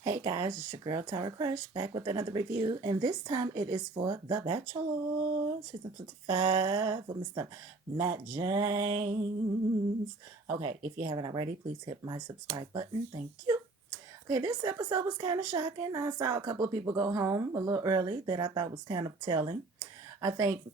Hey guys, it's your girl Tower Crush back with another review, and this time it is for The Bachelor season 25 with Mr. Matt James. Okay, if you haven't already, please hit my subscribe button. Thank you. Okay, this episode was kind of shocking. I saw a couple of people go home a little early that I thought was kind of telling. I think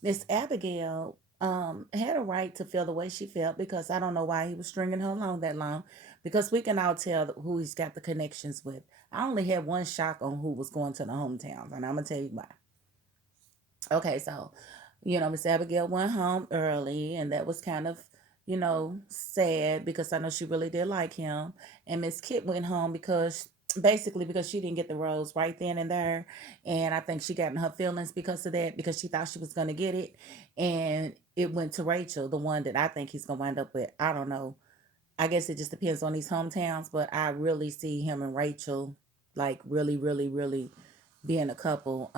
Miss Abigail had a right to feel the way she felt because I don't know why he was stringing her along that long because we can all tell who he's got the connections with. I only had one shock on who was going to the hometowns, and I'm going to tell you why. Okay, so, Miss Abigail went home early, and that was kind of, sad because I know she really did like him. And Miss Kit went home because basically because she didn't get the rose right then and there. And I think she got in her feelings because of that, because she thought she was going to get it. And it went to Rachel, the one that I think he's going to wind up with. I don't know. I guess it just depends on these hometowns, but I really see him and Rachel like really, really, really being a couple.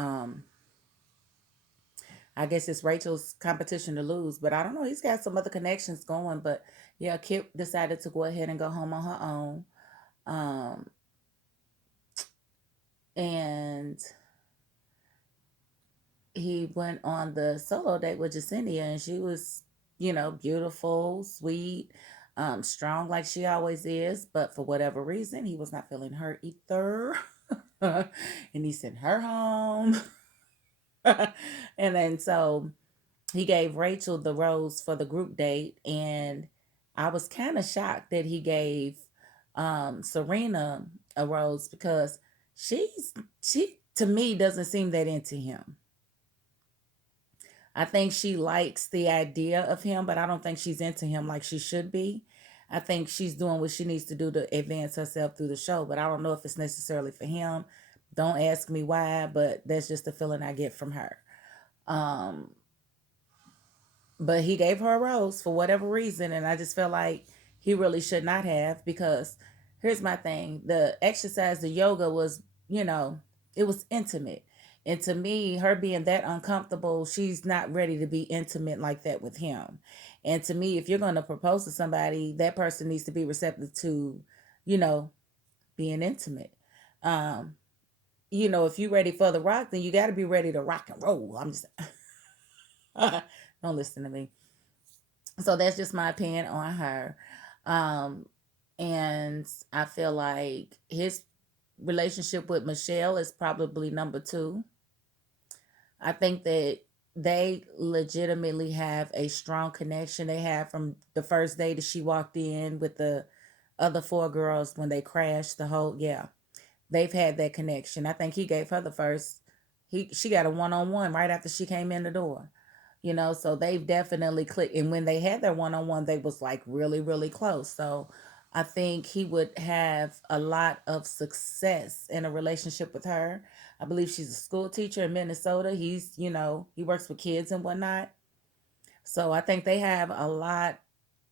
I guess it's Rachel's competition to lose, but I don't know. He's got some other connections going, but yeah, Kip decided to go ahead and go home on her own. Um, and he went on the solo date with Jessinia, and she was, beautiful, sweet, strong like she always is. But for whatever reason, he was not feeling her either. And he sent her home. And then so he gave Rachel the rose for the group date, and I was kind of shocked that he gave Serena a rose because she to me doesn't seem that into him. I think she likes the idea of him, but I don't think she's into him like she should be. I think she's doing what she needs to do to advance herself through the show, but I don't know if it's necessarily for him. Don't ask me why, but that's just the feeling I get from her. Um, but he gave her a rose for whatever reason, and I just felt like he really should not have, because here's my thing: the exercise, the yoga was, it was intimate, and to me, her being that uncomfortable, she's not ready to be intimate like that with him. And to me, if you're going to propose to somebody, that person needs to be receptive to, you know being intimate. um if you're ready for the rock, then you got to be ready to rock and roll. I'm just don't listen to me. So that's just my opinion on her. Um, and I feel like his relationship with Michelle is probably number two. I think that they legitimately have a strong connection. They have from the first day that she walked in with the other four girls when they crashed. The whole, yeah, they've had that connection. I think he gave her the first. She got a one-on-one right after she came in the door. So they've definitely clicked, and when they had their one-on-one, they was like really, really close. So I think he would have a lot of success in a relationship with her. I believe she's a school teacher in Minnesota. He works with kids and whatnot. So I think they have a lot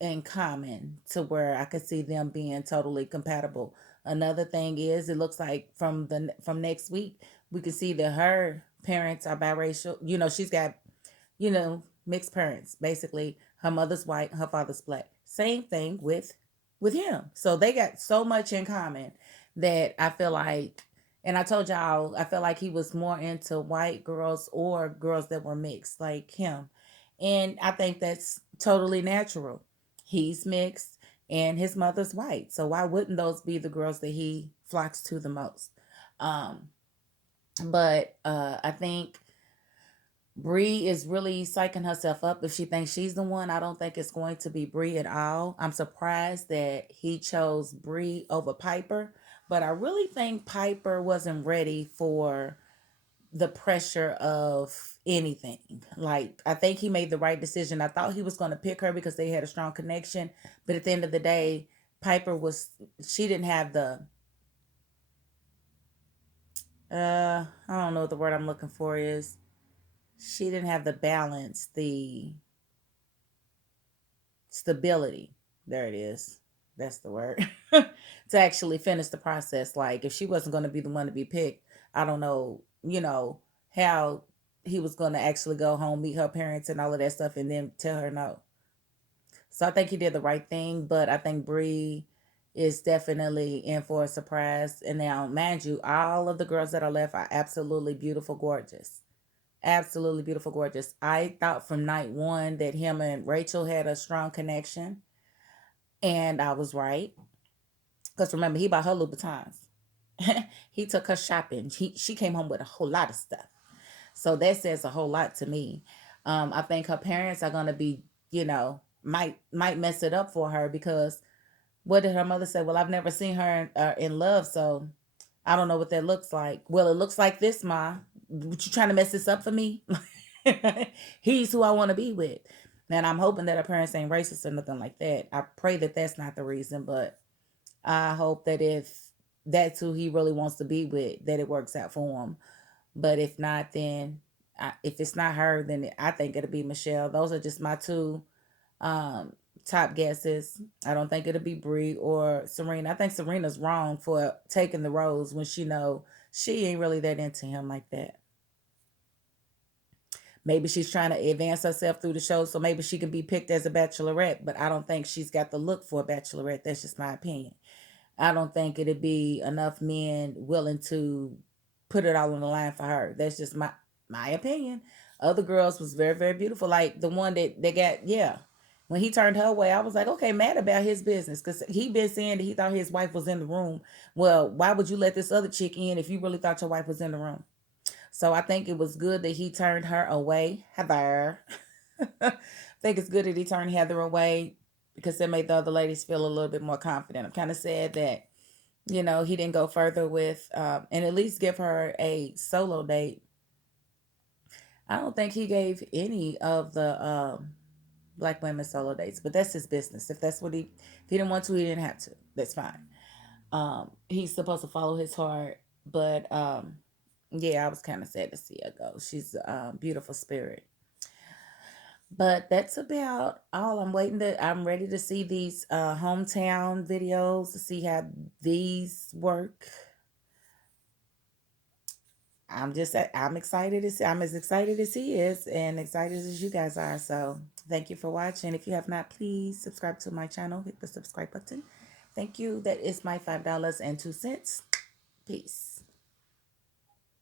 in common to where I could see them being totally compatible. Another thing is, it looks like from next week we can see that her parents are biracial. She's got, mixed parents. Basically, her mother's white, her father's black. Same thing with him. So they got so much in common that I feel like, and I told y'all, I feel like he was more into white girls or girls that were mixed like him. And I think that's totally natural. He's mixed and his mother's white. So why wouldn't those be the girls that he flocks to the most? Um, but I think Bree is really psyching herself up if she thinks she's the one. I don't think it's going to be Bree at all. I'm surprised that he chose Bree over Piper, but I really think Piper wasn't ready for the pressure of anything. Like, I think he made the right decision. I thought he was going to pick her because they had a strong connection, but at the end of the day, Piper was she didn't have the I don't know what the word I'm looking for is. She didn't have the balance, the stability. There it is. That's the word. To actually finish the process. Like, if she wasn't going to be the one to be picked, I don't know, how he was going to actually go home, meet her parents, and all of that stuff, and then tell her no. So I think he did the right thing, but I think Bree is definitely in for a surprise. And now, mind you, all of the girls that are left are absolutely beautiful, gorgeous. Absolutely beautiful, gorgeous. I thought from night one that him and Rachel had a strong connection, and I was right. Because remember, he bought her Louboutins. He took her shopping. She came home with a whole lot of stuff. So that says a whole lot to me. I think her parents are gonna be, might mess it up for her because what did her mother say? Well, I've never seen her in love, so I don't know what that looks like. Well, it looks like this, Ma. What you trying to mess this up for me? He's who I want to be with. And I'm hoping that her parents ain't racist or nothing like that. I pray that that's not the reason, but I hope that if that's who he really wants to be with, that it works out for him. But if not, then if it's not her, then I think it'll be Michelle. Those are just my two um, top guesses. I don't think it'll be Brie or Serena. I think Serena's wrong for taking the rose when she know she ain't really that into him like that. Maybe she's trying to advance herself through the show so maybe she can be picked as a bachelorette, but I don't think she's got the look for a bachelorette. That's just my opinion. I don't think it'd be enough men willing to put it all on the line for her. That's just my opinion. Other girls was very very beautiful, like the one that they got. Yeah, when he turned her away, I was like, okay, mad about his business because he been saying that he thought his wife was in the room. Well, why would you let this other chick in if you really thought your wife was in the room? So I think it was good that he turned her away. Heather. I think it's good that he turned Heather away because it made the other ladies feel a little bit more confident. I'm kind of sad that he didn't go further with and at least give her a solo date. I don't think he gave any of the black women solo dates, but that's his business. If that's what if he didn't want to, he didn't have to. That's fine. He's supposed to follow his heart, but yeah, I was kind of sad to see her go. She's a beautiful spirit. But that's about all. I'm ready to see these hometown videos to see how these work. I'm excited to see. I'm as excited as he is and excited as you guys are. So thank you for watching. If you have not, please subscribe to my channel. Hit the subscribe button. Thank you. That is my $5.02. Peace.